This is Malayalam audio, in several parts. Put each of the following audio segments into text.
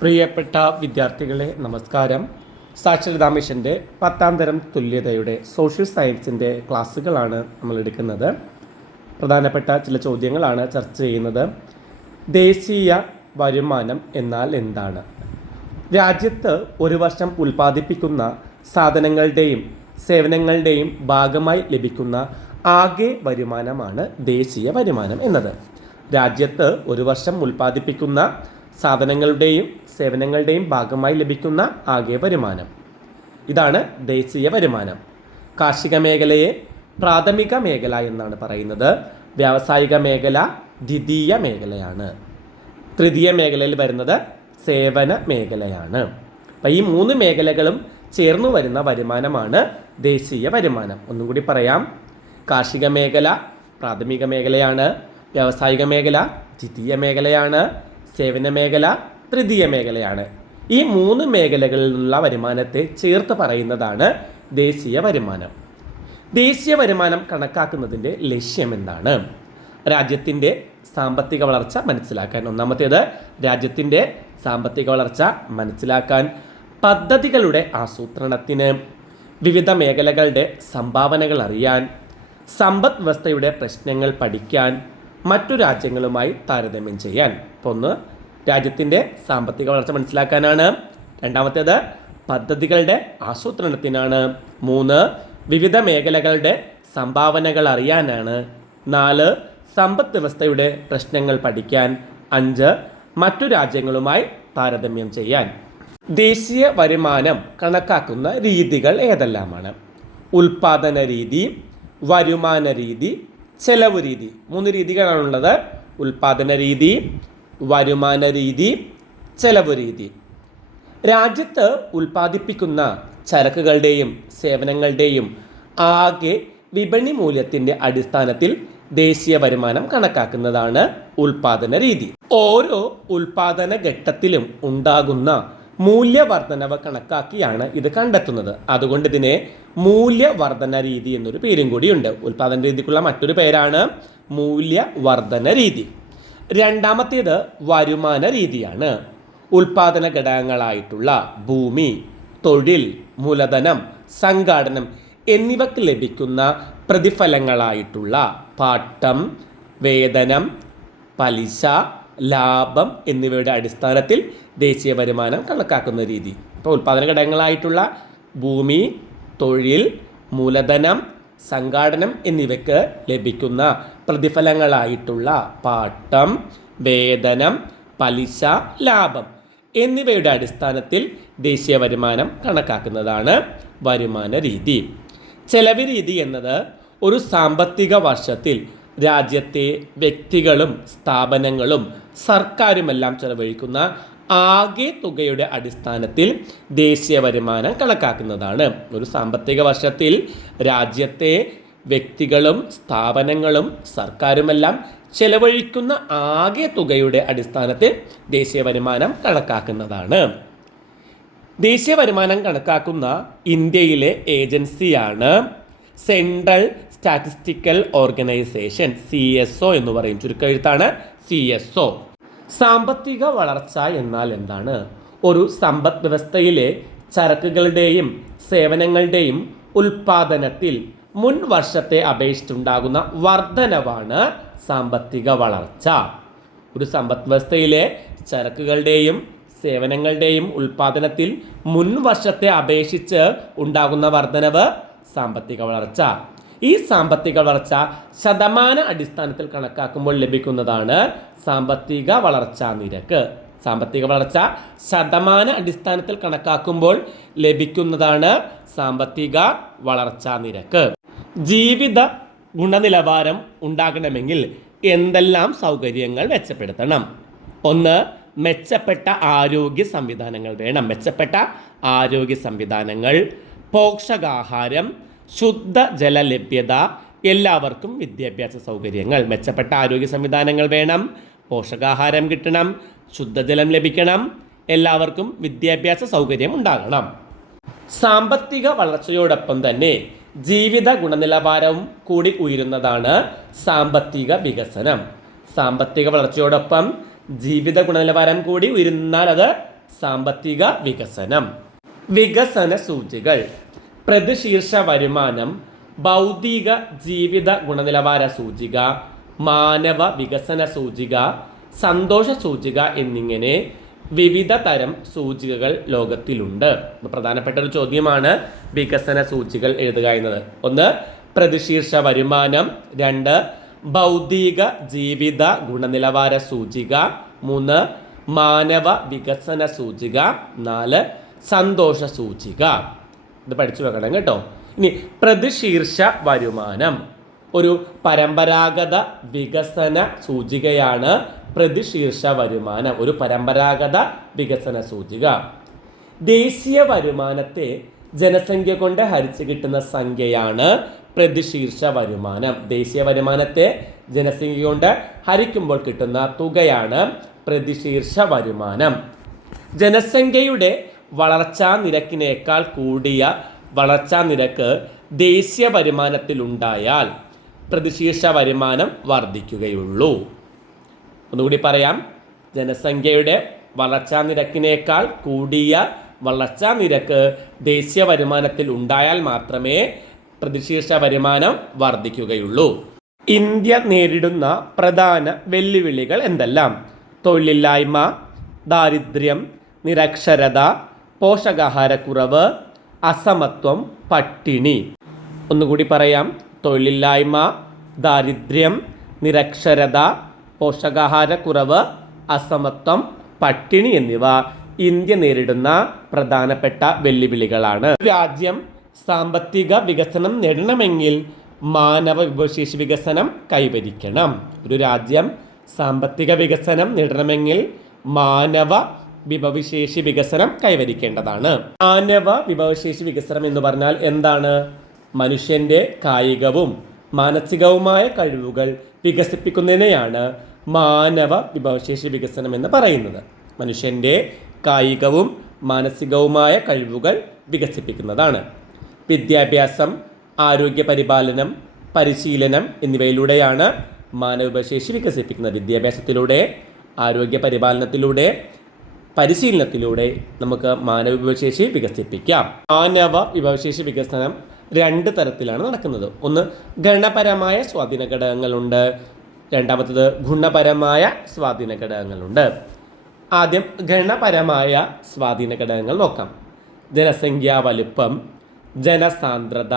പ്രിയപ്പെട്ട വിദ്യാർത്ഥികളെ നമസ്കാരം. സാക്ഷരതാ മിഷന്റെ പത്താം തരം തുല്യതയുടെ സോഷ്യൽ സയൻസിന്റെ ക്ലാസ്സുകളാണ് നമ്മൾ എടുക്കുന്നത് പ്രധാനപ്പെട്ട ചില ചോദ്യങ്ങളാണ് ചർച്ച ചെയ്യുന്നത്. ദേശീയ വരുമാനം എന്നാൽ എന്താണ്? രാജ്യത്ത് ഒരു വർഷം ഉൽപ്പാദിപ്പിക്കുന്ന സാധനങ്ങളുടെയും സേവനങ്ങളുടെയും ഭാഗമായി ലഭിക്കുന്ന ആകെ വരുമാനമാണ് ദേശീയ വരുമാനം എന്നത്. രാജ്യത്ത് ഒരു വർഷം ഉൽപ്പാദിപ്പിക്കുന്ന സാധനങ്ങളുടെയും സേവനങ്ങളുടെയും ഭാഗമായി ലഭിക്കുന്ന ആകെ വരുമാനം. ഇതാണ് ദേശീയ വരുമാനം. കാർഷിക മേഖലയെ പ്രാഥമിക മേഖല എന്നാണ് പറയുന്നത്. വ്യാവസായിക മേഖല ദ്വിതീയ മേഖലയാണ്. തൃതീയ മേഖലയിൽ വരുന്നത് സേവന മേഖലയാണ്. അപ്പം ഈ മൂന്ന് മേഖലകളും ചേർന്നു വരുന്ന വരുമാനമാണ് ദേശീയ വരുമാനം. ഒന്നും കൂടി പറയാം. കാർഷിക മേഖല പ്രാഥമിക മേഖലയാണ്. വ്യാവസായിക മേഖല ദ്വിതീയ മേഖലയാണ്. സേവന മേഖല തൃതീയ മേഖലയാണ്. ഈ മൂന്ന് മേഖലകളിൽ നിന്നുള്ള വരുമാനത്തെ ചേർത്ത് പറയുന്നതാണ് ദേശീയ വരുമാനം. ദേശീയ വരുമാനം കണക്കാക്കുന്നതിന്റെ ലക്ഷ്യം എന്താണ്? രാജ്യത്തിന്റെ സാമ്പത്തിക വളർച്ച മനസ്സിലാക്കാൻ. ഒന്നാമത്തേത് രാജ്യത്തിന്റെ സാമ്പത്തിക വളർച്ച മനസ്സിലാക്കാൻ. പദ്ധതികളുടെ ആസൂത്രണത്തിന്. വിവിധ മേഖലകളുടെ സംഭാവനകൾ അറിയാൻ. സമ്പദ് വ്യവസ്ഥയുടെ പ്രശ്നങ്ങൾ പഠിക്കാൻ. മറ്റു രാജ്യങ്ങളുമായി താരതമ്യം ചെയ്യാൻ. ഒന്ന് രാജ്യത്തിന്റെ സാമ്പത്തിക വളർച്ച മനസ്സിലാക്കാനാണ്. രണ്ടാമത്തേത് പദ്ധതികളുടെ ആസൂത്രണത്തിനാണ്. മൂന്ന് വിവിധ മേഖലകളുടെ സംഭാവനകൾ അറിയാനാണ്. നാല് സമ്പദ് വ്യവസ്ഥയുടെ പ്രശ്നങ്ങൾ പഠിക്കാൻ. അഞ്ച് മറ്റു രാജ്യങ്ങളുമായി താരതമ്യം ചെയ്യാൻ. ദേശീയ വരുമാനം കണക്കാക്കുന്ന രീതികൾ ഏതെല്ലാമാണ്? ഉൽപാദന രീതി വരുമാന രീതി ചെലവ് രീതി. മൂന്ന് രീതികളാണുള്ളത്. ഉൽപാദന രീതി വരുമാന രീതി ചെലവ് രീതി. രാജ്യത്ത് ഉൽപ്പാദിപ്പിക്കുന്ന ചരക്കുകളുടെയും സേവനങ്ങളുടെയും ആകെ വിപണി മൂല്യത്തിന്റെ അടിസ്ഥാനത്തിൽ ദേശീയ വരുമാനം കണക്കാക്കുന്നതാണ് ഉൽപാദന രീതി. ഓരോ ഉൽപാദന ഘട്ടത്തിലും ഉണ്ടാകുന്ന മൂല്യവർധനവ് കണക്കാക്കിയാണ് ഇത് കണ്ടെത്തുന്നത്. അതുകൊണ്ട് ഇതിനെ മൂല്യവർധന രീതി എന്നൊരു പേരും കൂടിയുണ്ട്. ഉൽപാദന രീതിക്കുള്ള മറ്റൊരു പേരാണ് മൂല്യവർധന രീതി. രണ്ടാമത്തേത് വരുമാന രീതിയാണ്. ഉൽപാദന ഘടകങ്ങളായിട്ടുള്ള ഭൂമി തൊഴിൽ മൂലധനം സംഘാടനം എന്നിവയ്ക്ക് ലഭിക്കുന്ന പ്രതിഫലങ്ങളായിട്ടുള്ള പാട്ടം വേതനം പലിശ ലാഭം എന്നിവയുടെ അടിസ്ഥാനത്തിൽ ദേശീയ വരുമാനം കണക്കാക്കുന്ന രീതി. ഇപ്പോൾ ഉൽപാദന ഘടകങ്ങളായിട്ടുള്ള ഭൂമി തൊഴിൽ മൂലധനം സംഘാടനം എന്നിവയ്ക്ക് ലഭിക്കുന്ന പ്രതിഫലങ്ങളായിട്ടുള്ള പാട്ടം വേതനം പലിശ ലാഭം എന്നിവയുടെ അടിസ്ഥാനത്തിൽ ദേശീയ വരുമാനം കണക്കാക്കുന്നതാണ് വരുമാന രീതി. ചെലവ് രീതി എന്നത് ഒരു സാമ്പത്തിക വർഷത്തിൽ രാജ്യത്തെ വ്യക്തികളും സ്ഥാപനങ്ങളും സർക്കാരുമെല്ലാം ചെലവഴിക്കുന്ന ആകെ തുകയുടെ അടിസ്ഥാനത്തിൽ ദേശീയ വരുമാനം കണക്കാക്കുന്നതാണ്. ഒരു സാമ്പത്തിക വർഷത്തിൽ രാജ്യത്തെ വ്യക്തികളും സ്ഥാപനങ്ങളും സർക്കാരുമെല്ലാം ചെലവഴിക്കുന്ന ആകെ തുകയുടെ അടിസ്ഥാനത്തിൽ ദേശീയ വരുമാനം കണക്കാക്കുന്നതാണ്. ദേശീയ വരുമാനം കണക്കാക്കുന്ന ഇന്ത്യയിലെ ഏജൻസിയാണ് central statistical organisation C S O എന്ന് പറയും ചുരുക്കെഴുത്താണ് സി എസ് ഒ. സാമ്പത്തിക വളർച്ച എന്നാൽ എന്താണ്? ഒരു സമ്പദ് വ്യവസ്ഥയിലെ ചരക്കുകളുടെയും സേവനങ്ങളുടെയും ഉൽപാദനത്തിൽ മുൻ വർഷത്തെ അപേക്ഷിച്ചുണ്ടാകുന്ന വർധനവാണ് സാമ്പത്തിക വളർച്ച. ഒരു സമ്പദ് വ്യവസ്ഥയിലെ ചരക്കുകളുടെയും സേവനങ്ങളുടെയും ഉൽപാദനത്തിൽ മുൻ വർഷത്തെ അപേക്ഷിച്ച് ഉണ്ടാകുന്ന വർധനവ് സാമ്പത്തിക വളർച്ച. ഈ സാമ്പത്തിക വളർച്ച ശതമാന അടിസ്ഥാനത്തിൽ കണക്കാക്കുമ്പോൾ ലഭിക്കുന്നതാണ് സാമ്പത്തിക വളർച്ചാ നിരക്ക്. സാമ്പത്തിക വളർച്ച ശതമാന അടിസ്ഥാനത്തിൽ കണക്കാക്കുമ്പോൾ ലഭിക്കുന്നതാണ് സാമ്പത്തിക വളർച്ചാ നിരക്ക്. ജീവിത ഗുണനിലവാരം ഉണ്ടാകണമെങ്കിൽ എന്തെല്ലാം സൗകര്യങ്ങൾ മെച്ചപ്പെടുത്തണം? ഒന്ന് മെച്ചപ്പെട്ട ആരോഗ്യ സംവിധാനങ്ങൾ വേണം. മെച്ചപ്പെട്ട ആരോഗ്യ സംവിധാനങ്ങൾ പോഷകാഹാരം ശുദ്ധജല ലഭ്യത എല്ലാവർക്കും വിദ്യാഭ്യാസ സൗകര്യങ്ങൾ. മെച്ചപ്പെട്ട ആരോഗ്യ സംവിധാനങ്ങൾ വേണം. പോഷകാഹാരം കിട്ടണം. ശുദ്ധജലം ലഭിക്കണം. എല്ലാവർക്കും വിദ്യാഭ്യാസ സൗകര്യം ഉണ്ടാകണം. സാമ്പത്തിക വളർച്ചയോടൊപ്പം തന്നെ ജീവിത ഗുണനിലവാരവും കൂടി ഉയരുന്നതാണ് സാമ്പത്തിക വികസനം. സാമ്പത്തിക വളർച്ചയോടൊപ്പം ജീവിത ഗുണനിലവാരം കൂടി ഉയരുന്നാൽ അത് സാമ്പത്തിക വികസനം. വികസന സൂചികൾ. പ്രതിശീർഷ വരുമാനം ഭൗതിക ജീവിത ഗുണനിലവാര സൂചിക മാനവ വികസന സൂചിക സന്തോഷ സൂചിക എന്നിങ്ങനെ വിവിധ തരം സൂചികകൾ ലോകത്തിലുണ്ട്. പ്രധാനപ്പെട്ട ഒരു ചോദ്യമാണ് വികസന സൂചികൾ എഴുതുക എന്നത്. ഒന്ന് പ്രതിശീർഷ വരുമാനം. രണ്ട് ഭൗതിക ജീവിത ഗുണനിലവാര സൂചിക. മൂന്ന് മാനവ വികസന സൂചിക. നാല് സന്തോഷ സൂചിക. ഇത് പഠിച്ചു വെക്കണം കേട്ടോ. ഇനി പ്രതിശീർഷ വരുമാനം. ഒരു പരമ്പരാഗത വികസന സൂചികയാണ് പ്രതിശീർഷ വരുമാനം. ഒരു പരമ്പരാഗത വികസന സൂചിക. ദേശീയ വരുമാനത്തെ ജനസംഖ്യ കൊണ്ട് ഹരിച്ചു കിട്ടുന്ന സംഖ്യയാണ് പ്രതിശീർഷ വരുമാനം. ദേശീയ വരുമാനത്തെ ജനസംഖ്യ കൊണ്ട് ഹരിക്കുമ്പോൾ കിട്ടുന്ന തുകയാണ് പ്രതിശീർഷ വരുമാനം. ജനസംഖ്യയുടെ വളർച്ചാ നിരക്കിനേക്കാൾ കൂടിയ വളർച്ചാ നിരക്ക് ദേശീയ വരുമാനത്തിലുണ്ടായാൽ പ്രതിശീർഷ വരുമാനം വർദ്ധിക്കുകയുള്ളൂ. ഒന്നുകൂടി പറയാം. ജനസംഖ്യയുടെ വളർച്ചാ നിരക്കിനേക്കാൾ കൂടിയ വളർച്ചാ നിരക്ക് ദേശീയ വരുമാനത്തിൽ ഉണ്ടായാൽ മാത്രമേ പ്രതിശീർഷ വരുമാനം വർദ്ധിക്കുകയുള്ളൂ. ഇന്ത്യ നേരിടുന്ന പ്രധാന വെല്ലുവിളികൾ എന്തെല്ലാം? തൊഴിലില്ലായ്മ ദാരിദ്ര്യം നിരക്ഷരത പോഷകാഹാരക്കുറവ് അസമത്വം പട്ടിണി. ഒന്നുകൂടി പറയാം. തൊഴിലില്ലായ്മ ദാരിദ്ര്യം നിരക്ഷരത പോഷകാഹാരക്കുറവ് അസമത്വം പട്ടിണി എന്നിവ ഇന്ത്യ നേരിടുന്ന പ്രധാനപ്പെട്ട വെല്ലുവിളികളാണ്. രാജ്യം സാമ്പത്തിക വികസനം നേടണമെങ്കിൽ മാനവ വിഭവശേഷി വികസനം കൈവരിക്കണം. ഒരു രാജ്യം സാമ്പത്തിക വികസനം നേടണമെങ്കിൽ മാനവ വിഭവശേഷി വികസനം കൈവരിക്കേണ്ടതാണ്. മാനവ വിഭവശേഷി വികസനം എന്ന് പറഞ്ഞാൽ എന്താണ്? മനുഷ്യന്റെ കായികവും മാനസികവുമായ കഴിവുകൾ വികസിപ്പിക്കുന്നതിനെയാണ് മാനവ വിഭവശേഷി വികസനം എന്ന് പറയുന്നത്. മനുഷ്യന്റെ കായികവും മാനസികവുമായ കഴിവുകൾ വികസിപ്പിക്കുന്നതാണ്. വിദ്യാഭ്യാസം ആരോഗ്യ പരിപാലനം പരിശീലനം എന്നിവയിലൂടെയാണ് മാനവശേഷി വികസിപ്പിക്കുന്നത്. വിദ്യാഭ്യാസത്തിലൂടെ ആരോഗ്യ പരിപാലനത്തിലൂടെ പരിശീലനത്തിലൂടെ നമുക്ക് മാനവ വിഭവശേഷി വികസിപ്പിക്കാം. മാനവ വിഭവശേഷി വികസനം രണ്ട് തരത്തിലാണ് നടക്കുന്നത്. ഒന്ന് ഗണപരമായ സ്വാധീന ഘടകങ്ങളുണ്ട്. രണ്ടാമത്തത് ഗുണപരമായ സ്വാധീന ഘടകങ്ങളുണ്ട്. ആദ്യം ഗണപരമായ സ്വാധീന ഘടകങ്ങൾ നോക്കാം. ജനസംഖ്യാ വലുപ്പം ജനസാന്ദ്രത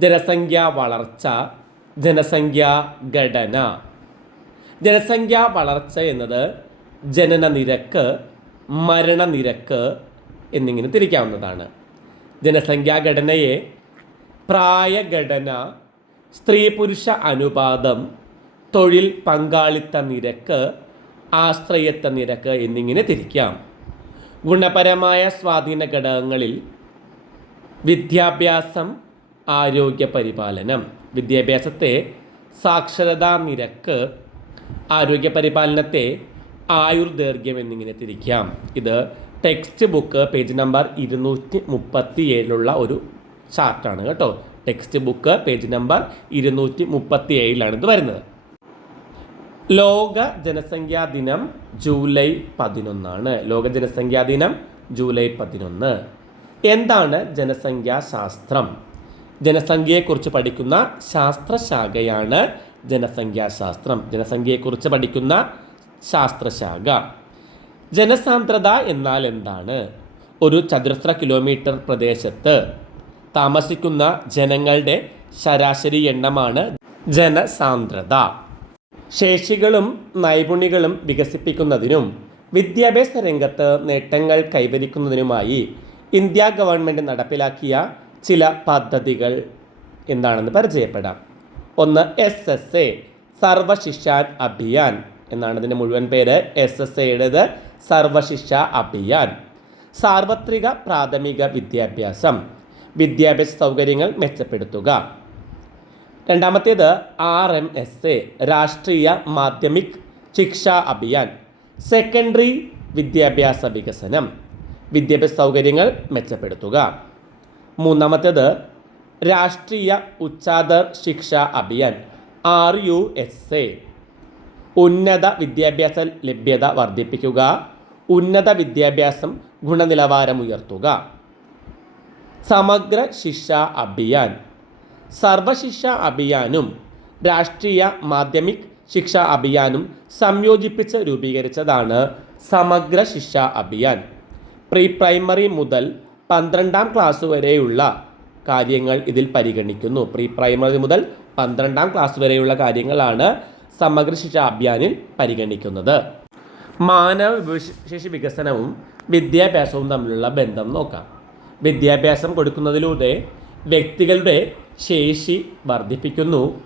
ജനസംഖ്യാ വളർച്ച ജനസംഖ്യാ ഘടന. ജനസംഖ്യാ വളർച്ച എന്നത് ജനന നിരക്ക് മരണനിരക്ക് എന്നിങ്ങനെ തിരിക്കാവുന്നതാണ്. ജനസംഖ്യാ ഘടനയെ പ്രായഘടന സ്ത്രീ പുരുഷ അനുപാതം തൊഴിൽ പങ്കാളിത്ത നിരക്ക് ആശ്രയത്വ നിരക്ക് എന്നിങ്ങനെ തിരിക്കാം. ഗുണപരമായ സ്വാധീന ഘടകങ്ങളിൽ വിദ്യാഭ്യാസം ആരോഗ്യ പരിപാലനം. വിദ്യാഭ്യാസത്തെ സാക്ഷരതാ നിരക്ക് ആരോഗ്യ പരിപാലനത്തെ ആയുർദൈർഘ്യം എന്നിങ്ങനെ തിരിക്കാം. ഇത് ടെക്സ്റ്റ് ബുക്ക് പേജ് നമ്പർ ഇരുന്നൂറ്റി മുപ്പത്തി ഏഴിലുള്ള ഒരു ചാർട്ടാണ് കേട്ടോ. ടെക്സ്റ്റ് ബുക്ക് പേജ് നമ്പർ ഇരുന്നൂറ്റി മുപ്പത്തി ഏഴിലാണ് ഇത് വരുന്നത്. ലോക ജനസംഖ്യാ ദിനം ജൂലൈ പതിനൊന്നാണ്. ലോക ജനസംഖ്യാ ദിനം ജൂലൈ പതിനൊന്ന്. എന്താണ് ജനസംഖ്യാ ശാസ്ത്രം? ജനസംഖ്യയെക്കുറിച്ച് പഠിക്കുന്ന ശാസ്ത്രശാഖയാണ് ജനസംഖ്യാശാസ്ത്രം. ജനസംഖ്യയെക്കുറിച്ച് പഠിക്കുന്ന ശാസ്ത്രശാഖ. ജനസാന്ദ്രത എന്നാൽ എന്താണ്? ഒരു ചതുരശ്ര കിലോമീറ്റർ പ്രദേശത്ത് താമസിക്കുന്ന ജനങ്ങളുടെ ശരാശരി എണ്ണമാണ് ജനസാന്ദ്രത. ശേഷികളും നൈപുണ്യങ്ങളും വികസിപ്പിക്കുന്നതിനും വിദ്യാഭ്യാസ രംഗത്ത് നേട്ടങ്ങൾ കൈവരിക്കുന്നതിനുമായി ഇന്ത്യ ഗവൺമെന്റ് നടപ്പിലാക്കിയ ചില പദ്ധതികൾ എന്താണെന്ന് പരിചയപ്പെടാം. ഒന്ന് S S A Sarva Shiksha Abhiyan എന്നാണ് ഇതിന്റെ മുഴുവൻ പേര്. എസ് എസ് എയുടേത് സർവശിക്ഷ അഭിയാൻ. സാർവത്രിക പ്രാഥമിക വിദ്യാഭ്യാസം. വിദ്യാഭ്യാസ സൗകര്യങ്ങൾ മെച്ചപ്പെടുത്തുക. രണ്ടാമത്തേത് ആർ എം എസ് എ രാഷ്ട്രീയ മാധ്യമിക് ശിക്ഷാ അഭിയാൻ. സെക്കൻഡറി വിദ്യാഭ്യാസ വികസനം. വിദ്യാഭ്യാസ സൗകര്യങ്ങൾ മെച്ചപ്പെടുത്തുക. മൂന്നാമത്തേത് Rashtriya Uchchatar Shiksha Abhiyan R U S A. ഉന്നത വിദ്യാഭ്യാസ ലഭ്യത വർദ്ധിപ്പിക്കുക. ഉന്നത വിദ്യാഭ്യാസം ഗുണനിലവാരം ഉയർത്തുക. സമഗ്ര ശിക്ഷ അഭിയാൻ. സർവശിക്ഷ അഭിയാനും രാഷ്ട്രീയ മാധ്യമിക് ശിക്ഷ അഭിയാനും സംയോജിപ്പിച്ച് രൂപീകരിച്ചതാണ് സമഗ്ര ശിക്ഷ അഭിയാൻ. പ്രീ പ്രൈമറി മുതൽ പന്ത്രണ്ടാം ക്ലാസ് വരെയുള്ള കാര്യങ്ങൾ ഇതിൽ പരിഗണിക്കുന്നു. പ്രീ പ്രൈമറി മുതൽ പന്ത്രണ്ടാം ക്ലാസ് വരെയുള്ള കാര്യങ്ങളാണ് സമഗ്ര ശിക്ഷ അഭിയാനിൽ പരിഗണിക്കുന്നത്. മാനവ വികസനവും വിദ്യാഭ്യാസവും തമ്മിലുള്ള ബന്ധം നോക്കാം. വിദ്യാഭ്യാസം കൊടുക്കുന്നതിലൂടെ വ്യക്തികളുടെ ശേഷി വർദ്ധിപ്പിക്കുന്നു.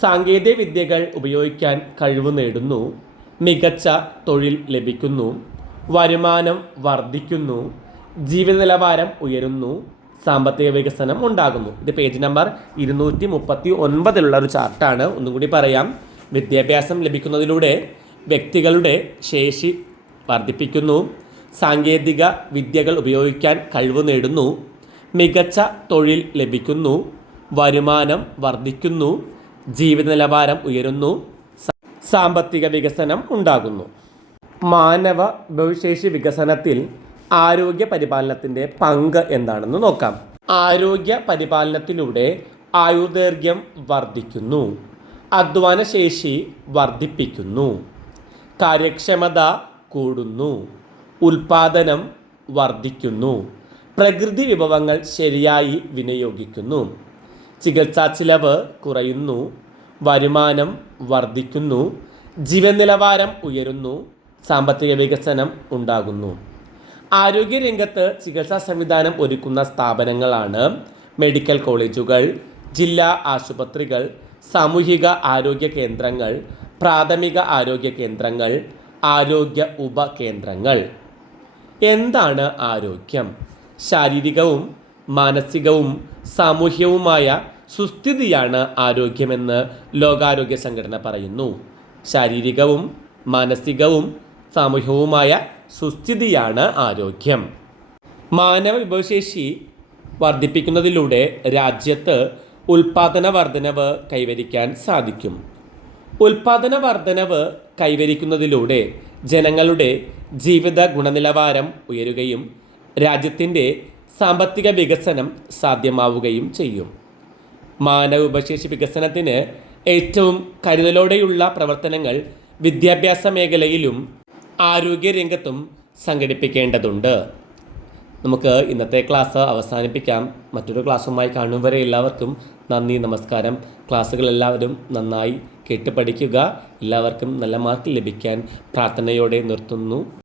സാങ്കേതിക വിദ്യകൾ ഉപയോഗിക്കാൻ കഴിവ് നേടുന്നു. മികച്ച തൊഴിൽ ലഭിക്കുന്നു. വരുമാനം വർദ്ധിക്കുന്നു. ജീവിത നിലവാരം ഉയരുന്നു. സാമ്പത്തിക വികസനം ഉണ്ടാകുന്നു. ഇത് പേജ് നമ്പർ ഇരുന്നൂറ്റി മുപ്പത്തി ഒൻപതിലുള്ള ഒരു ചാർട്ടാണ്. ഒന്നും കൂടി പറയാം. വിദ്യാഭ്യാസം ലഭിക്കുന്നതിലൂടെ വ്യക്തികളുടെ ശേഷി വർദ്ധിപ്പിക്കുന്നു. സാങ്കേതിക വിദ്യകൾ ഉപയോഗിക്കാൻ കഴിവ് നേടുന്നു. മികച്ച തൊഴിൽ ലഭിക്കുന്നു. വരുമാനം വർദ്ധിക്കുന്നു. ജീവിത നിലവാരം ഉയരുന്നു. സാമ്പത്തിക വികസനം ഉണ്ടാകുന്നു. മാനവ ബഹുശേഷി വികസനത്തിൽ ആരോഗ്യ പരിപാലനത്തിന്റെ പങ്ക് എന്താണെന്ന് നോക്കാം. ആരോഗ്യ പരിപാലനത്തിലൂടെ ആയുർദൈർഘ്യം വർദ്ധിക്കുന്നു. അധ്വാനശേഷി വർദ്ധിപ്പിക്കുന്നു. കാര്യക്ഷമത കൂടുന്നു. ഉൽപാദനം വർദ്ധിക്കുന്നു. പ്രകൃതി വിഭവങ്ങൾ ശരിയായി വിനിയോഗിക്കുന്നു. ചികിത്സാ ചിലവ് കുറയുന്നു. വരുമാനം വർദ്ധിക്കുന്നു. ജീവൻ നിലവാരം ഉയരുന്നു. സാമ്പത്തിക വികസനം ഉണ്ടാകുന്നു. ആരോഗ്യരംഗത്ത് ചികിത്സാ സംവിധാനം ഒരുക്കുന്ന സ്ഥാപനങ്ങളാണ് മെഡിക്കൽ കോളേജുകൾ ജില്ലാ ആശുപത്രികൾ സാമൂഹിക ആരോഗ്യ കേന്ദ്രങ്ങൾ പ്രാഥമിക ആരോഗ്യ കേന്ദ്രങ്ങൾ ആരോഗ്യ ഉപകേന്ദ്രങ്ങൾ എന്താണ് ആരോഗ്യം? ശാരീരികവും മാനസികവും സാമൂഹ്യവുമായ സുസ്ഥിതിയാണ് ആരോഗ്യമെന്ന് ലോകാരോഗ്യ സംഘടന പറയുന്നു. ശാരീരികവും മാനസികവും സാമൂഹ്യവുമായ സുസ്ഥിതിയാണ് ആരോഗ്യം. മാനവ വിഭവശേഷി വർദ്ധിപ്പിക്കുന്നതിലൂടെ രാജ്യത്ത് ഉൽപാദന വർധനവ് കൈവരിക്കാൻ സാധിക്കും. ഉൽപാദന വർധനവ് കൈവരിക്കുന്നതിലൂടെ ജനങ്ങളുടെ ജീവിത ഗുണനിലവാരം ഉയരുകയും രാജ്യത്തിന്റെ സാമ്പത്തിക വികസനം സാധ്യമാവുകയും ചെയ്യും. മാനവ ഉപശേഷി വികസനത്തിന് ഏറ്റവും കരുതലോടെയുള്ള പ്രവർത്തനങ്ങൾ വിദ്യാഭ്യാസ മേഖലയിലും ആരോഗ്യരംഗത്തും സംഘടിപ്പിക്കേണ്ടതുണ്ട്. നമുക്ക് ഇന്നത്തെ ക്ലാസ് അവസാനിപ്പിക്കാം. മറ്റൊരു ക്ലാസ്സുമായി കാണും വരെ എല്ലാവർക്കും നന്ദി നമസ്കാരം. ക്ലാസ്സുകൾ എല്ലാവരും നന്നായി കേട്ട് പഠിക്കുക എല്ലാവർക്കും നല്ല മാർക്ക് ലഭിക്കാൻ പ്രാർത്ഥനയോടെ നിർത്തുന്നു.